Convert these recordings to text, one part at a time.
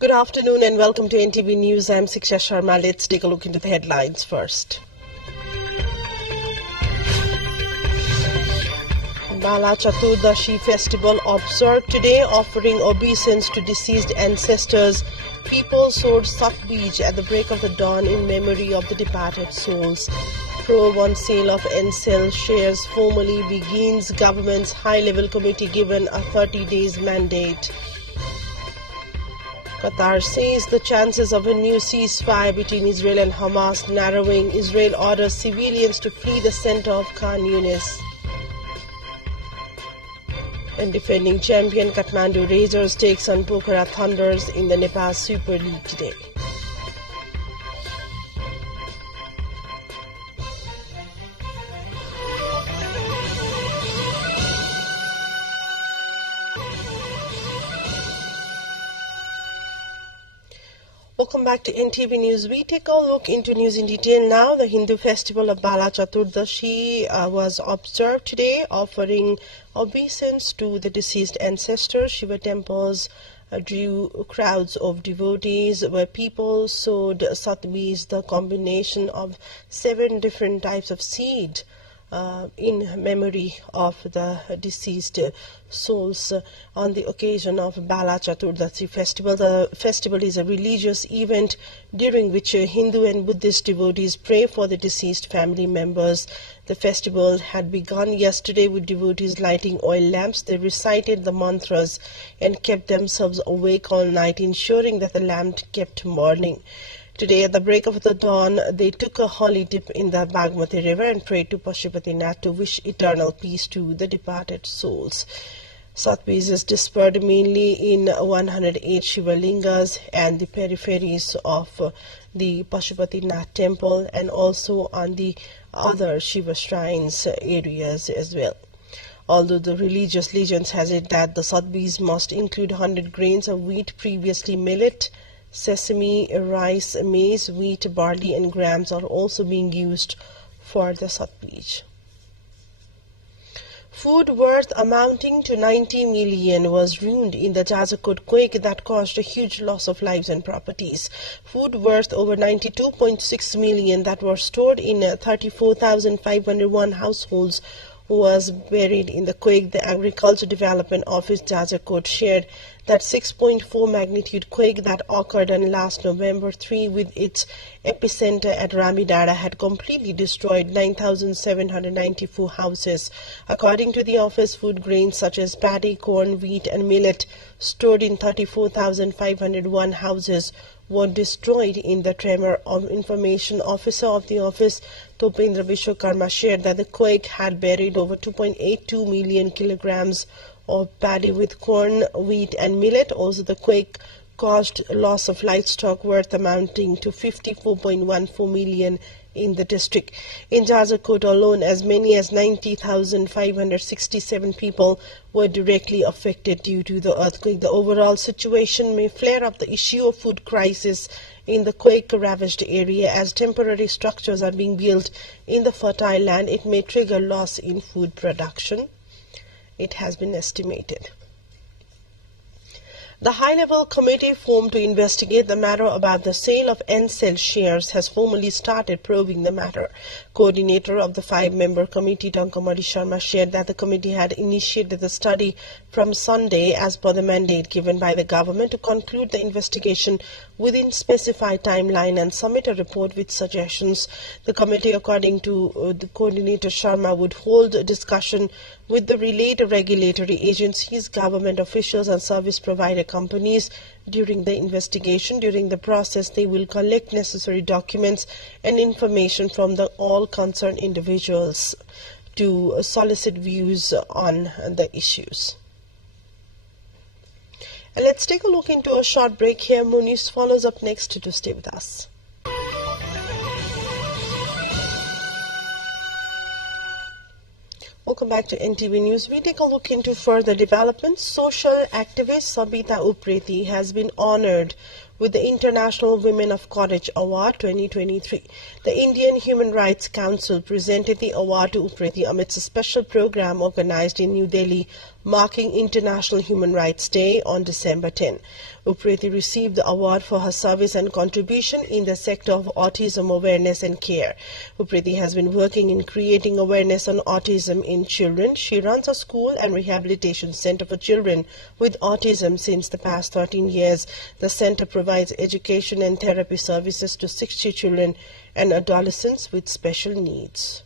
Good afternoon and welcome to NTV News. I'm Siksha Sharma. Let's take a look into the headlines first. Bala Chaturdashi festival observed today, offering obeisance to deceased ancestors. People soared Satbij at the break of the dawn in memory of the departed souls. Probe on sale of NCL shares formally begins. Government's high-level committee given a 30 days mandate. Qatar says the chances of a new ceasefire between Israel and Hamas narrowing. Israel orders civilians to flee the center of Khan Yunis. And defending champion Kathmandu Razors takes on Pokhara Thunders in the Nepal Super League today. Welcome back to NTV News. We take a look into news in detail now. The Hindu festival of Bala Chaturdashi was observed today, offering obeisance to the deceased ancestors. Shiva temples drew crowds of devotees where people sowed satbis, the combination of 7 different types of seed, in memory of the deceased souls on the occasion of Bala Chaturdashi festival. The festival is a religious event during which Hindu and Buddhist devotees pray for the deceased family members. The festival had begun yesterday with devotees lighting oil lamps. They recited the mantras and kept themselves awake all night, ensuring that the lamp kept burning. Today, at the break of the dawn, they took a holy dip in the Bagmati River and prayed to Pashupatinath to wish eternal peace to the departed souls. Satbis is dispersed mainly in 108 Shiva Lingas and the peripheries of the Pashupatinath temple and also on the other Shiva shrines areas as well. Although the religious legends has it that the Satbis must include 100 grains of wheat, previously millet, sesame, rice, maize, wheat, barley and grams are also being used for the Satbij. Food worth amounting to 90 million was ruined in the Jazakot quake that caused a huge loss of lives and properties. Food worth over 92.6 million that were stored in 34,501 households was buried in the quake. The Agriculture Development Office Jazakot shared that 6.4 magnitude quake that occurred on last November 3 with its epicenter at Ramidara had completely destroyed 9,794 houses. According to the office, food grains such as paddy, corn, wheat and millet stored in 34,501 houses were destroyed in the tremor. Information officer of the office, Topendra Vishwakarma, shared that the quake had buried over 2.82 million kilograms of paddy with corn, wheat and millet. Also, the quake caused loss of livestock worth amounting to 54.14 million in the district. In Jazakot alone, as many as 90,567 people were directly affected due to the earthquake. The overall situation may flare up the issue of food crisis in the quake-ravaged area. As temporary structures are being built in the fertile land, it may trigger loss in food production, it has been estimated. The high-level committee formed to investigate the matter about the sale of NCL shares has formally started probing the matter. Coordinator of the 5-member committee, Dankamari Sharma, shared that the committee had initiated the study from Sunday as per the mandate given by the government to conclude the investigation within specified timeline and submit a report with suggestions. The committee, according to the coordinator Sharma, would hold a discussion with the related regulatory agencies, government officials and service provider companies during the investigation. During the process, they will collect necessary documents and information from all concerned individuals to solicit views on the issues. And let's take a look into a short break here. News follows up next to stay with us. Welcome back to NTV News. We take a look into further developments. Social activist Sabita Upreti has been honored with the International Women of Courage Award 2023. The Indian Human Rights Council presented the award to Upreti amidst a special program organized in New Delhi marking International Human Rights Day on December 10. Upreti received the award for her service and contribution in the sector of autism awareness and care. Upreti has been working in creating awareness on autism in children. She runs a school and rehabilitation center for children with autism since the past 13 years. The center provides education and therapy services to 60 children and adolescents with special needs.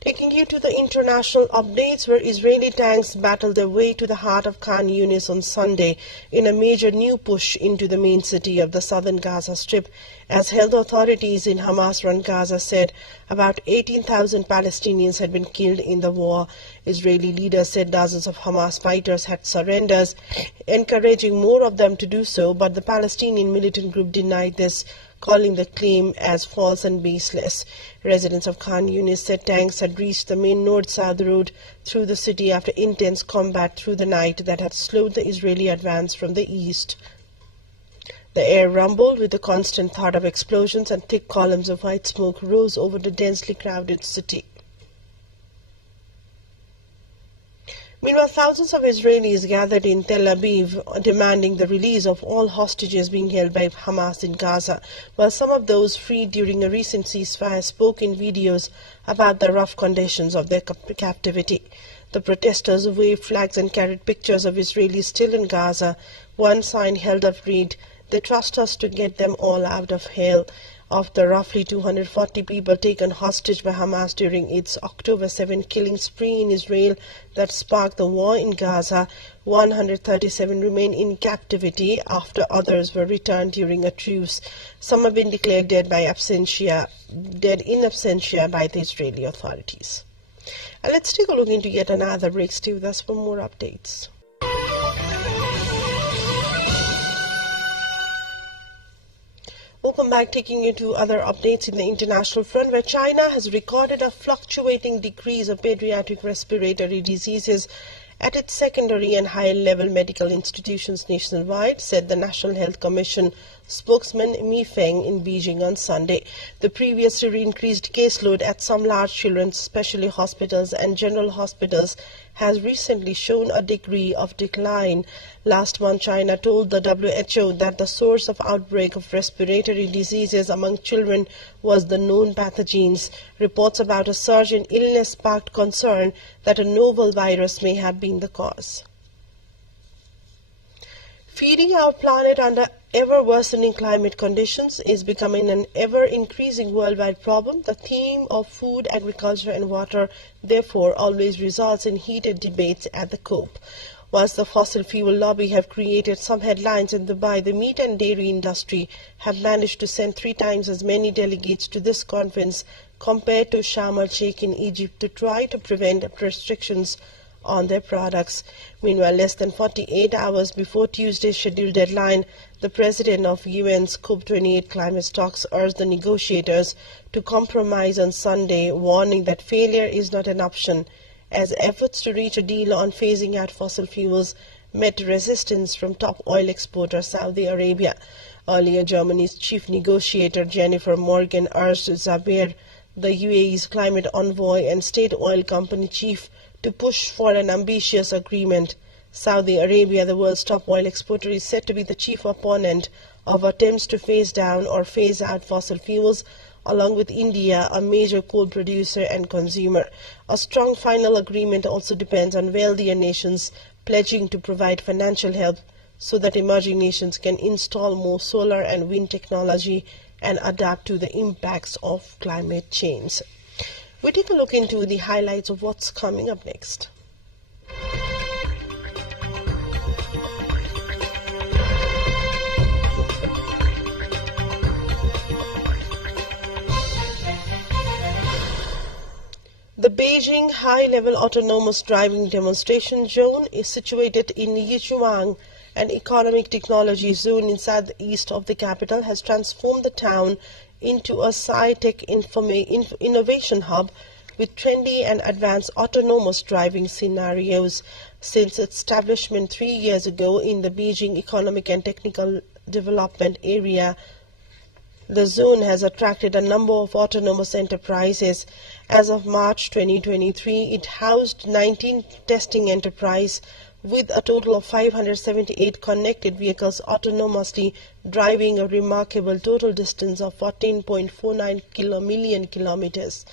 Taking you to the international updates, where Israeli tanks battled their way to the heart of Khan Yunis on Sunday in a major new push into the main city of the southern Gaza Strip. As health authorities in Hamas-run Gaza said, about 18,000 Palestinians had been killed in the war. Israeli leaders said dozens of Hamas fighters had surrendered, encouraging more of them to do so, but the Palestinian militant group denied this, calling the claim as false and baseless. Residents of Khan Yunis said tanks had reached the main north-south road through the city after intense combat through the night that had slowed the Israeli advance from the east. The air rumbled with the constant thud of explosions, and thick columns of white smoke rose over the densely crowded city. Meanwhile, thousands of Israelis gathered in Tel Aviv demanding the release of all hostages being held by Hamas in Gaza, while some of those freed during a recent ceasefire spoke in videos about the rough conditions of their captivity. The protesters waved flags and carried pictures of Israelis still in Gaza. One sign held up read, "They trust us to get them all out of hell." Of the roughly 240 people taken hostage by Hamas during its October 7 killing spree in Israel that sparked the war in Gaza, 137 remain in captivity after others were returned during a truce. Some have been declared dead in absentia by the Israeli authorities. And let's take a look into yet another break. Stay with us for more updates. Welcome back, taking you to other updates in the international front, where China has recorded a fluctuating decrease of pediatric respiratory diseases at its secondary and higher-level medical institutions nationwide, said the National Health Commission spokesman Mi Feng in Beijing on Sunday. The previously increased caseload at some large children's specialty hospitals and general hospitals has recently shown a degree of decline. Last month, China told the WHO that the source of outbreak of respiratory diseases among children was the known pathogens. Reports about a surge in illness sparked concern that a novel virus may have been the cause. Feeding our planet under ever-worsening climate conditions is becoming an ever-increasing worldwide problem. The theme of food, agriculture and water, therefore, always results in heated debates at the COP. Whilst the fossil fuel lobby have created some headlines in Dubai, the meat and dairy industry have managed to send 3 times as many delegates to this conference compared to Sharm el-Sheikh in Egypt to try to prevent restrictions on their products. Meanwhile, less than 48 hours before Tuesday's scheduled deadline, the president of UN's COP28 climate talks urged the negotiators to compromise on Sunday, warning that failure is not an option, as efforts to reach a deal on phasing out fossil fuels met resistance from top oil exporter Saudi Arabia. Earlier, Germany's chief negotiator Jennifer Morgan urged Zubair, the UAE's climate envoy and state oil company chief, to push for an ambitious agreement. Saudi Arabia, the world's top oil exporter, is said to be the chief opponent of attempts to phase down or phase out fossil fuels, along with India, a major coal producer and consumer. A strong final agreement also depends on wealthier nations pledging to provide financial help so that emerging nations can install more solar and wind technology and adapt to the impacts of climate change. We take a look into the highlights of what's coming up next. The Beijing High-Level Autonomous Driving Demonstration Zone is situated in Yichuan, an economic technology zone inside the east of the capital, has transformed the town into a sci-tech innovation hub with trendy and advanced autonomous driving scenarios. Since its establishment 3 years ago in the Beijing Economic and Technical Development Area, the zone has attracted a number of autonomous enterprises. As of March 2023, it housed 19 testing enterprises with a total of 578 connected vehicles autonomously driving a remarkable total distance of 14.49 million kilometers.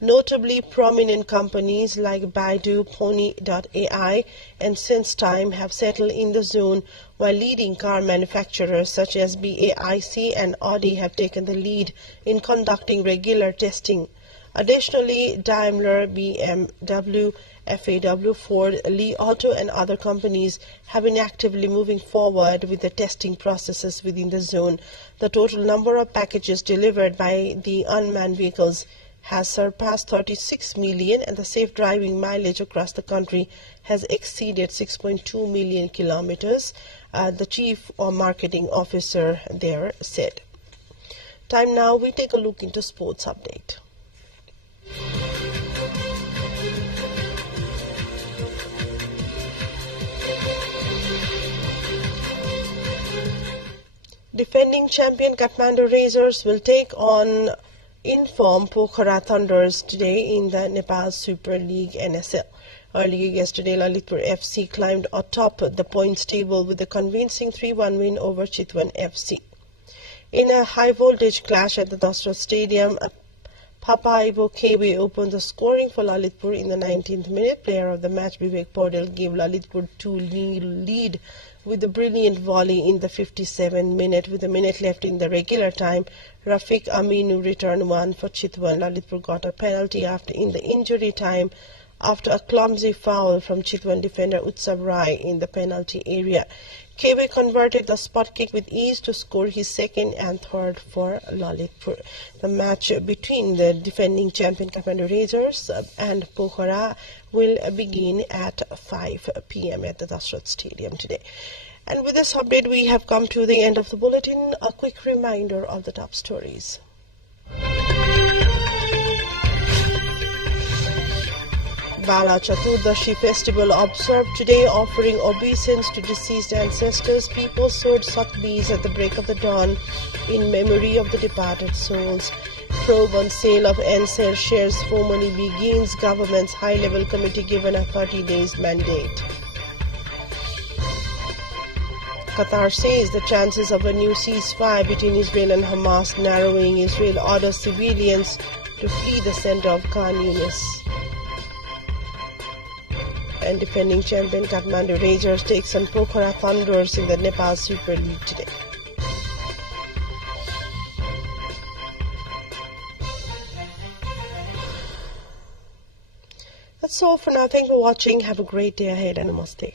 Notably, prominent companies like Baidu, Pony.ai, and SenseTime have settled in the zone, while leading car manufacturers such as BAIC and Audi have taken the lead in conducting regular testing. Additionally, Daimler, BMW, FAW, Ford, Li Auto, and other companies have been actively moving forward with the testing processes within the zone. The total number of packages delivered by the unmanned vehicles has surpassed 36 million, and the safe driving mileage across the country has exceeded 6.2 million kilometers, the chief marketing officer there said. Time now, we take a look into sports update. Defending champion Kathmandu Racers will take on in-form Pokhara Thunders today in the Nepal Super League NSL. Earlier yesterday, Lalitpur FC climbed atop the points table with a convincing 3-1 win over Chitwan FC. In a high-voltage clash at the Dasrat Stadium, Papaivo Kewe opened the scoring for Lalitpur in the 19th minute. Player of the match, Vivek Paudel, gave Lalitpur 2-0 lead with a brilliant volley in the 57th minute. With a minute left in the regular time, Rafiq Aminu returned one for Chitwan. Lalitpur got a penalty in the injury time after a clumsy foul from Chitwan defender Utsav Rai in the penalty area. Kewe converted the spot kick with ease to score his second and third for Lalitpur. The match between the defending champion Kathmandu Racers and Pokhara will begin at 5 p.m. at the Dasrat Stadium today. And with this update, we have come to the end of the bulletin. A quick reminder of the top stories. Bala Chaturdashi festival observed today, offering obeisance to deceased ancestors. People sowed sakbis at the break of the dawn in memory of the departed souls. Probe on sale of NSL shares formally begins. Government's high-level committee given a 30 days mandate. Qatar says the chances of a new ceasefire between Israel and Hamas narrowing. Israel orders civilians to flee the center of Khan Yunis. And defending champion Kathmandu Racers takes on Pokhara Thunders in the Nepal Super League today. That's all for now. Thank you for watching. Have a great day ahead and namaste.